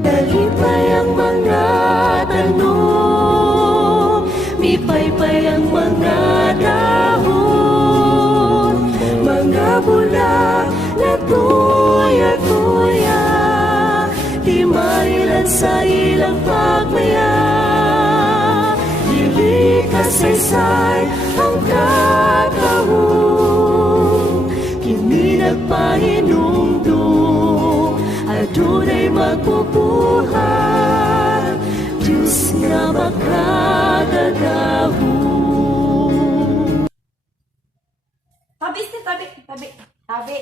Nalipay ang mga tanong, mipaypay ang mga dahon, mga bula na tuya-tuya, di mailan sa ilang pagmaya. Dili kasaysay ang katahong, kini nagpahinumdum, adunay magpupuhat, Diyos nga makagagahong. Tabi, Steve, tabi, tabi, tabi.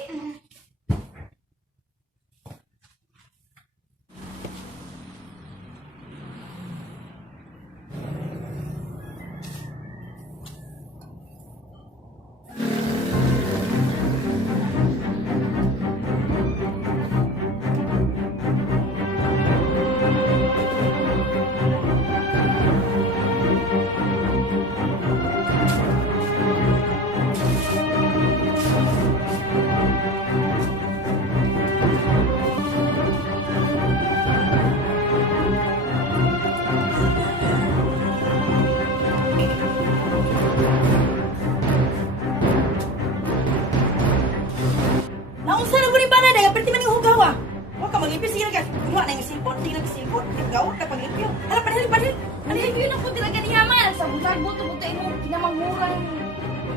Naunsa na mo rin ba na dahil perti man yung hugawa? Huwag ka mag-ipis, sige na ka. Kumuha na yung silpon, sige na ka silpon. Naggawa ka pag-ipyo. Hala, panahil, panahil. Panahil yun ako talaga niya man. Sabutag-but, butay mo, kinamanghuran.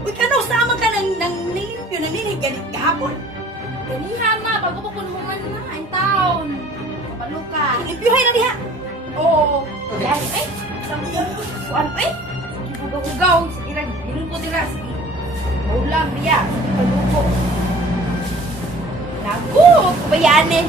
Uy, kano, sama ka ng nilimpyo, ng nilig, ganit kahapon. Ganihan ma, bago pa punungan na, ang taon. Kapalo ka. Limpyohay na diha. Oo. Yan, eh. Kuan, eh. Hugaw-hugaw. Sige ra, ginun ko dira. Sige. Ulam, riya. Sige, paluko. Naku, kabayanin.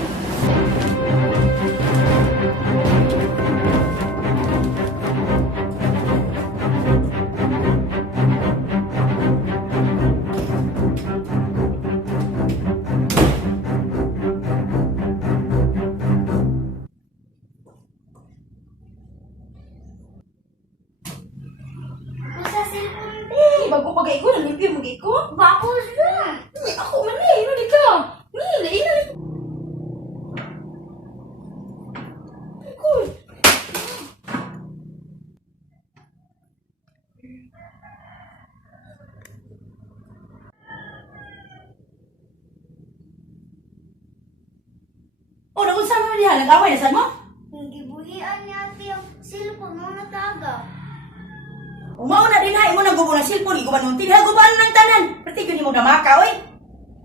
Bago pagay ko, nalimpyo mo ko. Bako siya. Ako man eh, ano di ka? Ina. Cool. O, naunsa mo diha, nag-away na saan mo? Gibuhian niya ati ang silpon mo nataga. Umauna din ha, imo naggubo ng silpon, iguban mong tinhaguban ng tanan. Perti yun mo damaka, oy.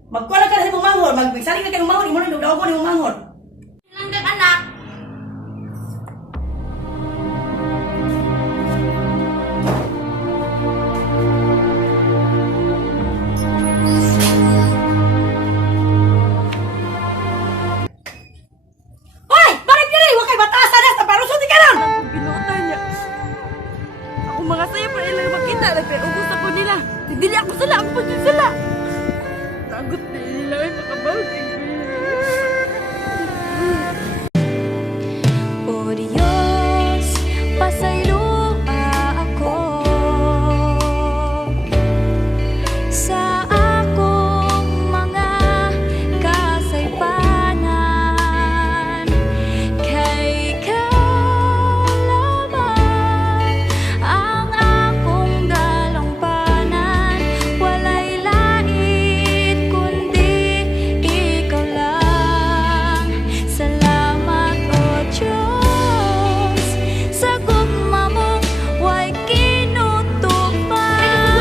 Magkuala ka na sa imong manghod, magsaling ka ng manghod, imo na daw mo ng manghod. Langgang anak. Hoy! Bakit ka rin? Huwag kay batasan na! Taparuso di ka nun! Pinuta niya. Ako mga saya pa ilang makita. Nagpaugus ako nila. Dili ako sala. Ako pa din sala. Tagot na nila ay makabawag. O Diyos, pasayloa ako sa akong mga kasaypanan. Kay ikaw lamang ang akong dalampanan. Walay lait kundi ikaw lang. Salamat o Diyos sa gugma mo way kinutupan.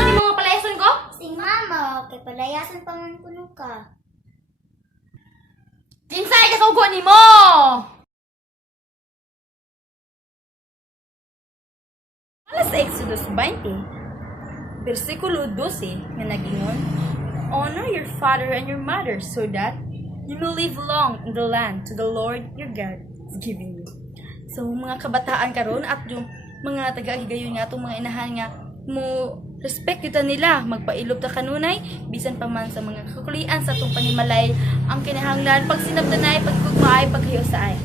Ano mga palayason ko? Si mama, kay palayasan pa man kuno ka. Kinsay ka sa ugon ni mo? Alas sa Exodus 20, versikulo 12, nga nagingon, honor your father and your mother so that you will live long in the land to the Lord your God is giving you. So, mga kabataan karon at yung mga taga-higayon nga itong mga inahan nga mo Respect kita nila, magpailob ta kanunay, bisan pa man sa mga kakulian sa atong panimalay, ang kinahanglan pag sinabdanay, pagkugmaay, paghayo sa ay.